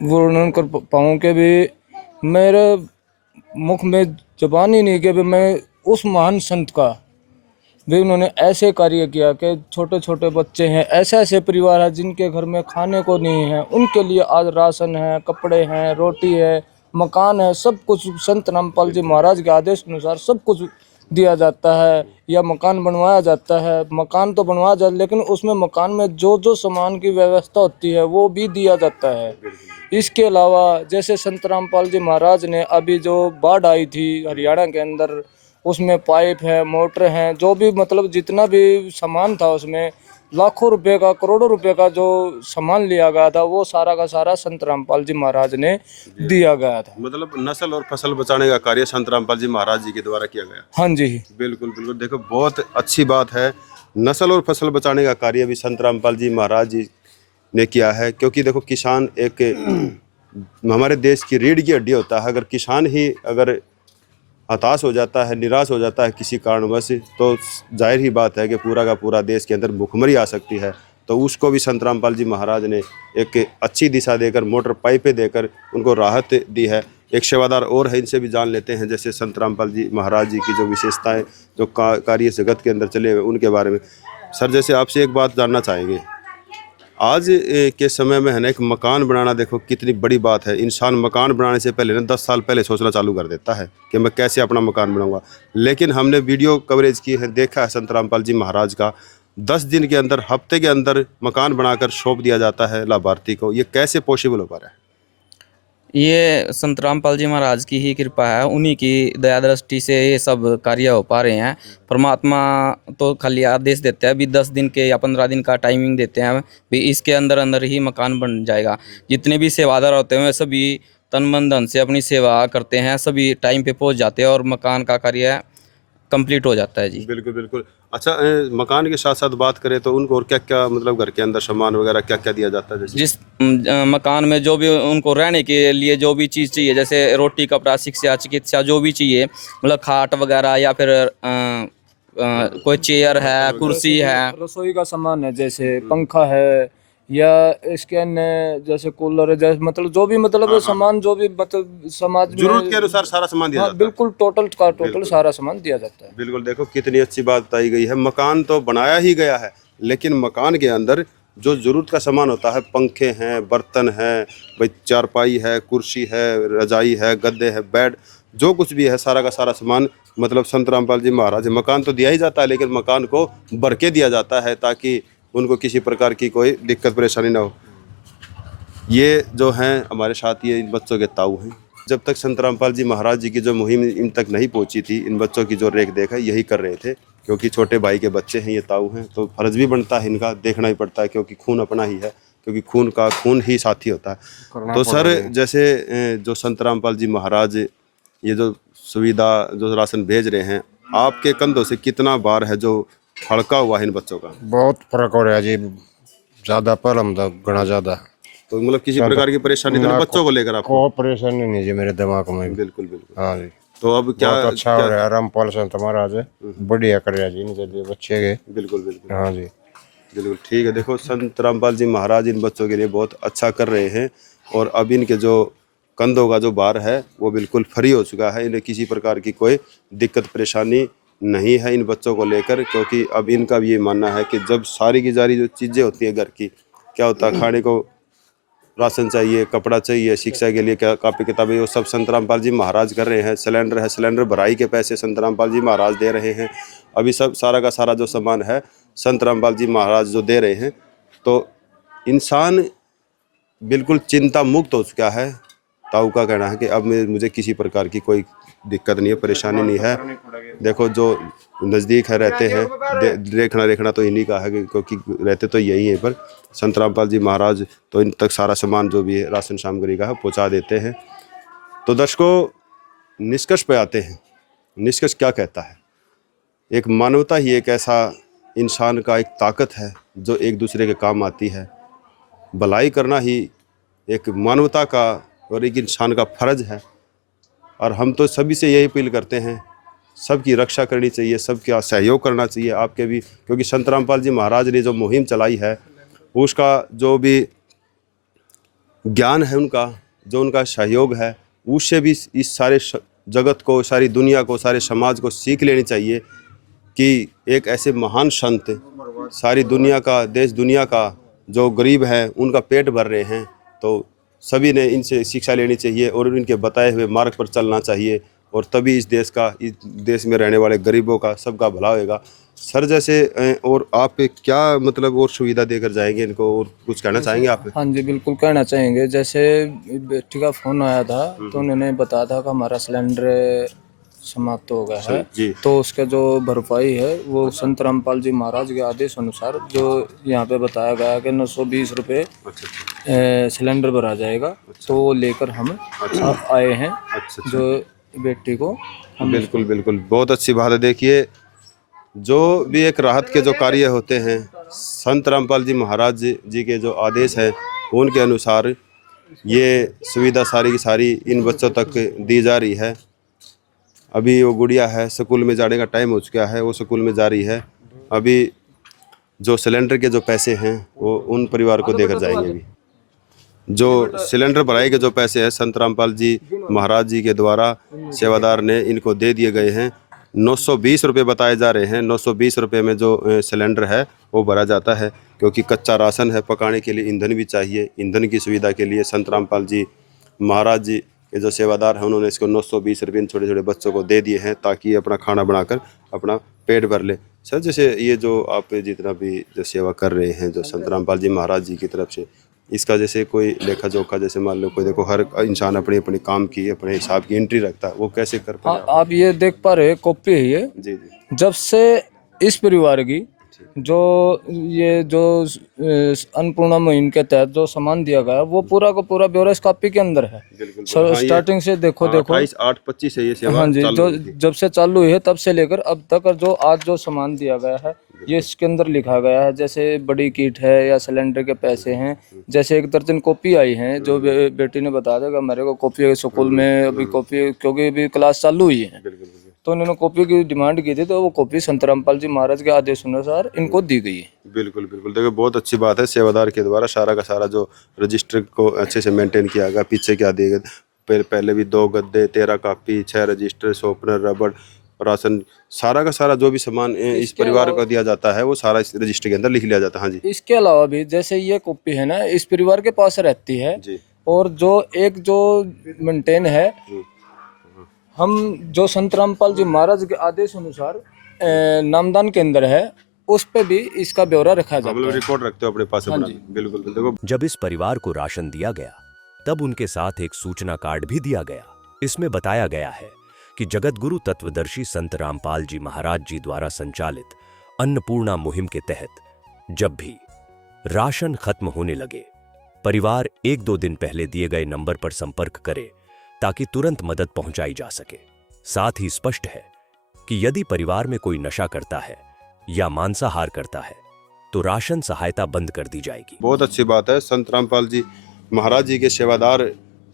वर्णन कर पाऊँ कि भी मेरे मुख में जबान ही नहीं कि भी मैं उस महान संत का भी उन्होंने ऐसे कार्य किया कि छोटे छोटे बच्चे हैं, ऐसे परिवार हैं जिनके घर में खाने को नहीं है, उनके लिए आज राशन है, कपड़े हैं, रोटी है, मकान है, सब कुछ संत रामपाल जी महाराज के आदेश अनुसार सब कुछ दिया जाता है या मकान बनवाया जाता है। मकान तो बनवाया जाता है लेकिन उसमें मकान में जो सामान की व्यवस्था होती है वो भी दिया जाता है। इसके अलावा जैसे संत रामपाल जी महाराज ने अभी जो बाढ़ आई थी हरियाणा के अंदर, उसमें पाइप है, मोटर हैं, जो भी मतलब जितना भी सामान था उसमें लाखों रुपए का, करोड़ों रुपए का जो सामान लिया गया था वो सारा का सारा संत रामपाल जी महाराज ने दिया गया था। मतलब नस्ल और फसल बचाने का कार्य संत रामपाल जी महाराज जी के द्वारा किया गया। हाँ जी, बिल्कुल बिल्कुल। देखो, बहुत अच्छी बात है। नस्ल और फसल बचाने का कार्य भी संत रामपाल जी महाराज जी ने किया है, क्योंकि देखो किसान एक हमारे देश की रीढ़ की हड्डी होता है। अगर किसान ही अगर हताश हो जाता है, निराश हो जाता है किसी कारणवश, तो जाहिर ही बात है कि पूरा का पूरा देश के अंदर भुखमरी आ सकती है। तो उसको भी संत रामपाल जी महाराज ने एक अच्छी दिशा देकर, मोटर पाइपें देकर उनको राहत दी है। एक सेवादार और है, इनसे भी जान लेते हैं जैसे संत रामपाल जी महाराज जी की जो विशेषताएं जो कार्य जगत के अंदर चले हुए उनके बारे में। सर, जैसे आपसे एक बात जानना चाहेंगे, आज के समय में है ना एक मकान बनाना, देखो कितनी बड़ी बात है। इंसान मकान बनाने से पहले ना 10 साल पहले सोचना चालू कर देता है कि मैं कैसे अपना मकान बनाऊंगा। लेकिन हमने वीडियो कवरेज की है, देखा है संत रामपाल जी महाराज का 10 दिन के अंदर, हफ्ते के अंदर मकान बनाकर सौंप दिया जाता है लाभार्थी को। ये कैसे पॉसिबल हो पा रहा है? ये संत रामपाल जी महाराज की ही कृपा है, उन्हीं की दया दृष्टि से ये सब कार्य हो पा रहे हैं। परमात्मा तो खाली आदेश देते हैं, भी 10 दिन के या 15 दिन का टाइमिंग देते हैं, भी इसके अंदर अंदर ही मकान बन जाएगा। जितने भी सेवादार होते हैं सभी तन मन धन से अपनी सेवा करते हैं, सभी टाइम पे पहुंच जाते हैं और मकान का कार्य कंप्लीट हो जाता है जी। बिल्कुल बिल्कुल। अच्छा, मकान के साथ साथ बात करें तो उनको और क्या क्या मतलब घर के अंदर सामान वगैरह क्या क्या दिया जाता है? जैसे जिस मकान में जो भी उनको रहने के लिए जो भी चीज़ चाहिए, जैसे रोटी कपड़ा शिक्षा चिकित्सा जो भी चाहिए, मतलब खाट वगैरह या फिर कोई चेयर है, कुर्सी है, रसोई का सामान है, जैसे पंखा है या इसके अन्य जैसे कूलर है, जैसे मतलब जो भी मतलब सामान जो भी मतलब समाज में जरूरत के अनुसार सारा सामान दिया हाँ, जाता है। बिल्कुल टोटल का टोटल सारा सामान दिया जाता है। बिल्कुल, देखो कितनी अच्छी बात बताई गई है। मकान तो बनाया ही गया है, लेकिन मकान के अंदर जो ज़रूरत का सामान होता है, पंखे हैं, बर्तन हैं, भाई चारपाई है, कुर्सी है, रजाई है, गद्दे है, बेड, जो कुछ भी है सारा का सारा सामान मतलब संत रामपाल जी महाराज, मकान तो दिया ही जाता है लेकिन मकान को भर के दिया जाता है ताकि उनको किसी प्रकार की कोई दिक्कत परेशानी ना हो। ये जो हैं हमारे साथ, ये इन बच्चों के ताऊ हैं। जब तक संत रामपाल जी महाराज जी की जो मुहिम इन तक नहीं पहुंची थी, इन बच्चों की जो रेख देख है यही कर रहे थे, क्योंकि छोटे भाई के बच्चे हैं, ये ताऊ हैं, तो फर्ज भी बनता है इनका, देखना ही पड़ता है क्योंकि खून अपना ही है, क्योंकि खून ही साथी होता है। तो सर, जैसे जो संत रामपाल जी महाराज ये जो सुविधा जो राशन भेज रहे हैं, आपके कंधों से कितना बार है जो हल्का हुआ है इन बच्चों का? बहुत फर्क हो रहा है जी, ज़्यादा पर हम घना ज़्यादा। तो मतलब किसी प्रकार की परेशानी तो नहीं बच्चों को लेकर आपको? कोई परेशानी नहीं जी मेरे दिमाग में। बिल्कुल बिल्कुल। हाँ जी, तो अब क्या अच्छा हो रहा है। रामपाल संत महाराज बढ़िया कर रहा है जी इनके लिए बच्चे के। बिल्कुल बिल्कुल। हाँ जी बिल्कुल ठीक है। देखो, संत रामपाल जी महाराज इन बच्चों के लिए बहुत अच्छा कर रहे हैं और अब इनके जो कंधों का जो भार है वो बिल्कुल फ्री हो चुका है। इन्हें किसी प्रकार की कोई दिक्कत परेशानी नहीं है इन बच्चों को लेकर, क्योंकि अब इनका भी ये मानना है कि जब सारी की सारी जो चीज़ें होती है घर की, क्या होता है, खाने को राशन चाहिए, कपड़ा चाहिए, शिक्षा के लिए क्या कापी किताबें, वो सब संत रामपाल जी महाराज कर रहे हैं। सिलेंडर है, सिलेंडर भराई के पैसे संत रामपाल जी महाराज दे रहे हैं। अभी सब सारा का सारा जो सामान है संत रामपाल जी महाराज जो दे रहे हैं, तो इंसान बिल्कुल चिंता मुक्त हो चुका है। ताऊ का कहना है कि अब मुझे किसी प्रकार की कोई दिक्कत नहीं है, परेशानी नहीं है। देखो, जो नज़दीक है रहते हैं, देखना तो इन्हीं का है क्योंकि रहते तो यही है, पर संत रामपाल जी महाराज तो इन तक सारा सामान जो भी है राशन सामग्री का है पहुँचा देते हैं। तो दर्शकों, निष्कर्ष पे आते हैं। निष्कर्ष क्या कहता है? एक मानवता ही एक ऐसा इंसान का एक ताकत है जो एक दूसरे के काम आती है। भलाई करना ही एक मानवता का और एक इंसान का फर्ज है, और हम तो सभी से यही अपील करते हैं, सबकी रक्षा करनी चाहिए, सबका सहयोग करना चाहिए आपके भी, क्योंकि संत रामपाल जी महाराज ने जो मुहिम चलाई है उसका जो भी ज्ञान है, उनका जो उनका सहयोग है, उससे भी इस सारे जगत को, सारी दुनिया को, सारे समाज को सीख लेनी चाहिए कि एक ऐसे महान संत सारी दुनिया का, देश दुनिया का जो गरीब हैं उनका पेट भर रहे हैं, तो सभी ने इनसे शिक्षा लेनी चाहिए और इनके बताए हुए मार्ग पर चलना चाहिए, और तभी इस देश में रहने वाले गरीबों का सबका भला होगा। सर, जैसे और आप क्या मतलब और सुविधा देकर जाएंगे इनको, और कुछ कहना चाहेंगे आप? हाँ जी, बिल्कुल कहना चाहेंगे। जैसे बेटी का फ़ोन आया था तो उन्होंने बताया था कि हमारा सिलेंडर समाप्त हो गया है जी। तो उसका जो भरपाई है वो संत रामपाल जी महाराज के आदेश अनुसार जो यहाँ पे बताया गया है कि 920 रुपये सिलेंडर भरा जाएगा। तो वो लेकर हम आए हैं जो बेटी को। बिल्कुल बिल्कुल, बहुत अच्छी बात है। देखिए, जो भी एक राहत के जो कार्य होते हैं, संत रामपाल जी महाराज जी के जो आदेश हैं उनके अनुसार ये सुविधा सारी की सारी इन बच्चों तक दी जा रही है। अभी वो गुड़िया है, स्कूल में जाने का टाइम हो चुका है, वो स्कूल में जा रही है। अभी जो सिलेंडर के जो पैसे हैं वो उन परिवार को देकर जाएंगे। अभी जो सिलेंडर भराई के जो पैसे हैं संत रामपाल जी महाराज जी के द्वारा सेवादार ने इनको दे दिए गए हैं। 920 रुपये बताए जा रहे हैं। 920 रुपये में जो सिलेंडर है वो भरा जाता है, क्योंकि कच्चा राशन है, पकाने के लिए ईंधन भी चाहिए। ईंधन की सुविधा के लिए संत रामपाल जी महाराज जी के जो सेवादार हैं उन्होंने इसको 920 रुपये इन छोटे छोटे बच्चों को दे दिए हैं ताकि अपना खाना बनाकर अपना पेट भर ले। सर, जैसे ये जो आप जितना भी जो सेवा कर रहे हैं जो संत रामपाल जी महाराज जी की तरफ से, इसका जैसे कोई लेखा जोखा, जैसे मान लो कोई, देखो हर इंसान अपनी अपनी काम की अपने हिसाब की एंट्री रखता है, वो कैसे कर पाए? आप ये देख पा रहे कॉपी है ये। जी जी। जब से इस परिवार की जो ये जो अन्नपूर्णा मुहिम के तहत जो सामान दिया गया वो पूरा का पूरा ब्यौरा इस कॉपी के अंदर है। स्टार्टिंग से देखो 28/8/25 से ये सेवा हाँ जी, चालू जो हुई थी। जब से चालू हुई है तब से लेकर अब तक और जो आज जो सामान दिया गया है ये इसके अंदर लिखा गया है। जैसे बड़ी किट है या सिलेंडर के पैसे हैं, जैसे 1 दर्जन कॉपी आई हैं जो बेटी ने बता देगा मेरे को कॉपी स्कूल में अभी कॉपी, क्योंकि अभी क्लास चालू हुई है तो उन्होंने कॉपी की डिमांड की थी, तो वो कॉपी संत रामपाल जी महाराज के आदेश अनुसार इनको दी गई है। बिल्कुल बिल्कुल, देखो बहुत अच्छी बात है, सेवादार के द्वारा सारा का सारा जो रजिस्टर को अच्छे से मेंटेन किया गया। पीछे क्या दिए गए, पहले भी 2 गद्दे, 13 कॉपी, 6 रजिस्टर, शॉर्पनर, रबड़, राशन, सारा का सारा जो भी सामान इस परिवार को दिया जाता है वो सारा इस रजिस्टर के अंदर लिख लिया जाता है। हाँ जी, इसके अलावा भी जैसे ये कॉपी है ना इस परिवार के पास रहती है जी। और जो एक जो मेंटेन है हम जो संत रामपाल जी महाराज के आदेश अनुसार नामदान के अंदर है उस पे भी इसका ब्यौरा रखा जाता है। रिकॉर्ड रखते हो अपने पास। बिल्कुल। देखो जब इस परिवार को राशन दिया गया तब उनके साथ एक सूचना कार्ड भी दिया गया। इसमें बताया गया है कि जगतगुरु तत्वदर्शी संत रामपाल जी महाराज जी द्वारा संचालित अन्नपूर्णा मुहिम के तहत जब भी राशन खत्म होने लगे, परिवार 1-2 दिन पहले दिए गए नंबर पर संपर्क करे ताकि तुरंत मदद पहुंचाई जा सके। साथ ही स्पष्ट है कि यदि परिवार में कोई नशा करता है या मांसाहार करता है तो राशन सहायता बंद कर दी जाएगी। बहुत अच्छी बात है, संत रामपाल जी महाराज जी के सेवादार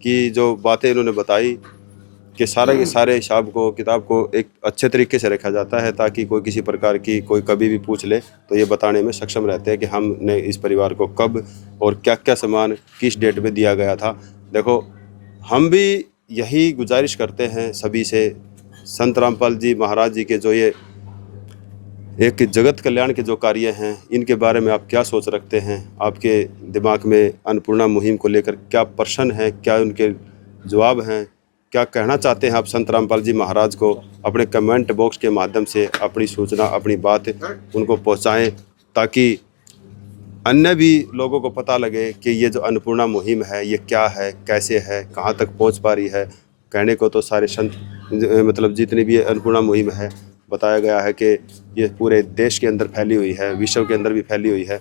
की जो बातें इन्होंने बताई कि सारे के सारे हिसाब को किताब को एक अच्छे तरीके से रखा जाता है ताकि कोई किसी प्रकार की कोई कभी भी पूछ ले तो ये बताने में सक्षम रहते हैं कि हमने इस परिवार को कब और क्या क्या सामान किस डेट में दिया गया था। देखो हम भी यही गुजारिश करते हैं सभी से, संत रामपाल जी महाराज जी के जो ये एक जगत कल्याण के जो कार्य हैं इनके बारे में आप क्या सोच रखते हैं? आपके दिमाग में अन्नपूर्णा मुहिम को लेकर क्या प्रश्न है, क्या उनके जवाब हैं, क्या कहना चाहते हैं आप संत रामपाल जी महाराज को? अपने कमेंट बॉक्स के माध्यम से अपनी सूचना, अपनी बात उनको पहुंचाएं ताकि अन्य भी लोगों को पता लगे कि ये जो अन्नपूर्णा मुहिम है ये क्या है, कैसे है, कहाँ तक पहुंच पा रही है। कहने को तो सारे संत मतलब जितनी भी अन्नपूर्णा मुहिम है बताया गया है कि ये पूरे देश के अंदर फैली हुई है, विश्व के अंदर भी फैली हुई है।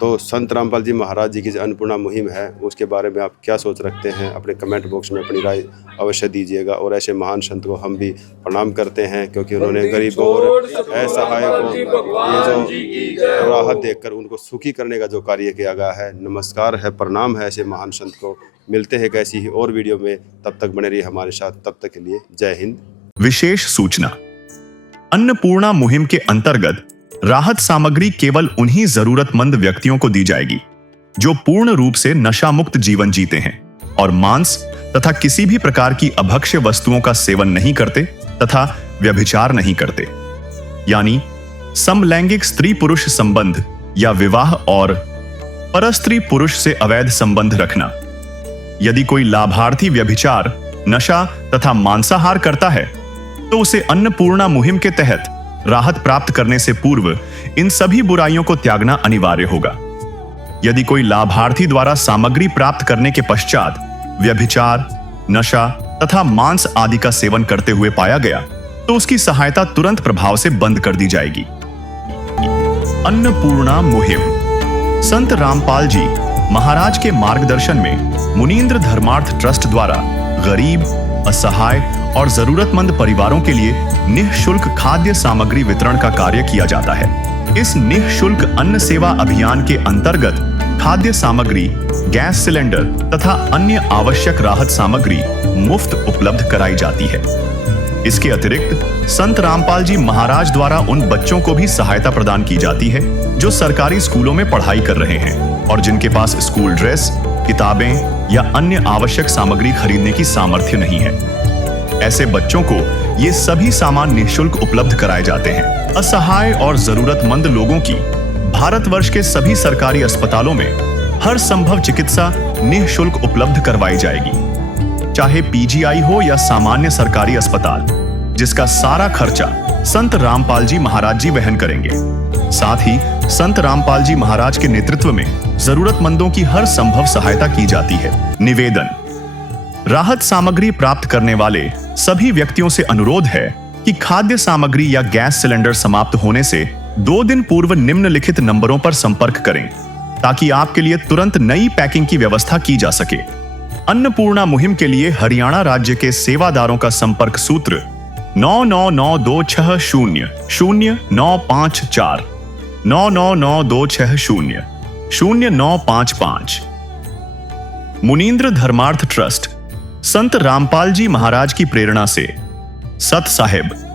तो संत रामपाल जी महाराज जी की जो अन्नपूर्णा मुहिम है उसके बारे में आप क्या सोच रखते हैं? अपने कमेंट बॉक्स में अपनी राय अवश्य दीजिएगा। और ऐसे महान संत को हम भी प्रणाम करते हैं क्योंकि उन्होंने गरीबों और असहायों को ये जो राहत देकर उनको सुखी करने का जो कार्य किया गया है। नमस्कार है, प्रणाम है ऐसे महान संत को। मिलते हैं कैसी ही और वीडियो में, तब तक बने रहिए हमारे साथ। तब तक के लिए जय हिंद। विशेष सूचना, अन्नपूर्णा मुहिम के अंतर्गत राहत सामग्री केवल उन्हीं जरूरतमंद व्यक्तियों को दी जाएगी जो पूर्ण रूप से नशा मुक्त जीवन जीते हैं और मांस तथा किसी भी प्रकार की अभक्ष्य वस्तुओं का सेवन नहीं करते तथा व्यभिचार नहीं करते, यानी समलैंगिक स्त्री पुरुष संबंध या विवाह और परस्त्री पुरुष से अवैध संबंध रखना। यदि कोई लाभार्थी व्यभिचार, नशा तथा मांसाहार करता है तो उसे अन्नपूर्णा मुहिम के तहत राहत प्राप्त करने से पूर्व इन सभी बुराइयों को त्यागना अनिवार्य होगा। यदि कोई लाभार्थी द्वारा सामग्री प्राप्त करने के पश्चात व्यभिचार, नशा तथा मांस आदि का सेवन करते हुए पाया गया तो उसकी सहायता तुरंत प्रभाव से बंद कर दी जाएगी। अन्नपूर्णा मुहिम संत रामपाल जी महाराज के मार्गदर्शन में मुनीन्द्र धर्मार्थ ट्रस्ट द्वारा गरीब, असहाय और जरूरतमंद परिवारों के लिए निःशुल्क खाद्य सामग्री वितरण का कार्य किया जाता है। इस निःशुल्क अन्न सेवा अभियान के अंतर्गत खाद्य सामग्री, गैस सिलेंडर तथा अन्य आवश्यक राहत सामग्री मुफ्त उपलब्ध कराई जाती है। इसके अतिरिक्त संत रामपाल जी महाराज द्वारा उन बच्चों को भी सहायता प्रदान की जाती है जो सरकारी स्कूलों में पढ़ाई कर रहे हैं और जिनके पास स्कूल ड्रेस, किताबें या अन्य आवश्यक सामग्री खरीदने की सामर्थ्य नहीं है। ऐसे बच्चों को ये सभी सामान निःशुल्क उपलब्ध कराए जाते हैं। असहाय और जरूरतमंद लोगों की भारतवर्ष के सभी सरकारी अस्पतालों में हर संभव चिकित्सा निःशुल्क उपलब्ध करवाई जाएगी, चाहे पीजीआई हो या सामान्य सरकारी अस्पताल, जिसका सारा खर्चा संत रामपाल जी महाराज जी वहन करेंगे। साथ ही संत रामपाल जी महाराज के नेतृत्व में जरूरतमंदों की हर संभव सहायता की जाती है। निवेदन, राहत सामग्री प्राप्त करने वाले सभी व्यक्तियों से अनुरोध है कि खाद्य सामग्री या गैस सिलेंडर समाप्त होने से 2 दिन पूर्व निम्नलिखित नंबरों पर संपर्क करें ताकि आपके लिए तुरंत नई पैकिंग की व्यवस्था की जा सके। अन्नपूर्णा मुहिम के लिए हरियाणा राज्य के सेवादारों का संपर्क सूत्र 9992600954 9992600955। मुनींद्र धर्मार्थ ट्रस्ट संत रामपाल जी महाराज की प्रेरणा से सत साहिब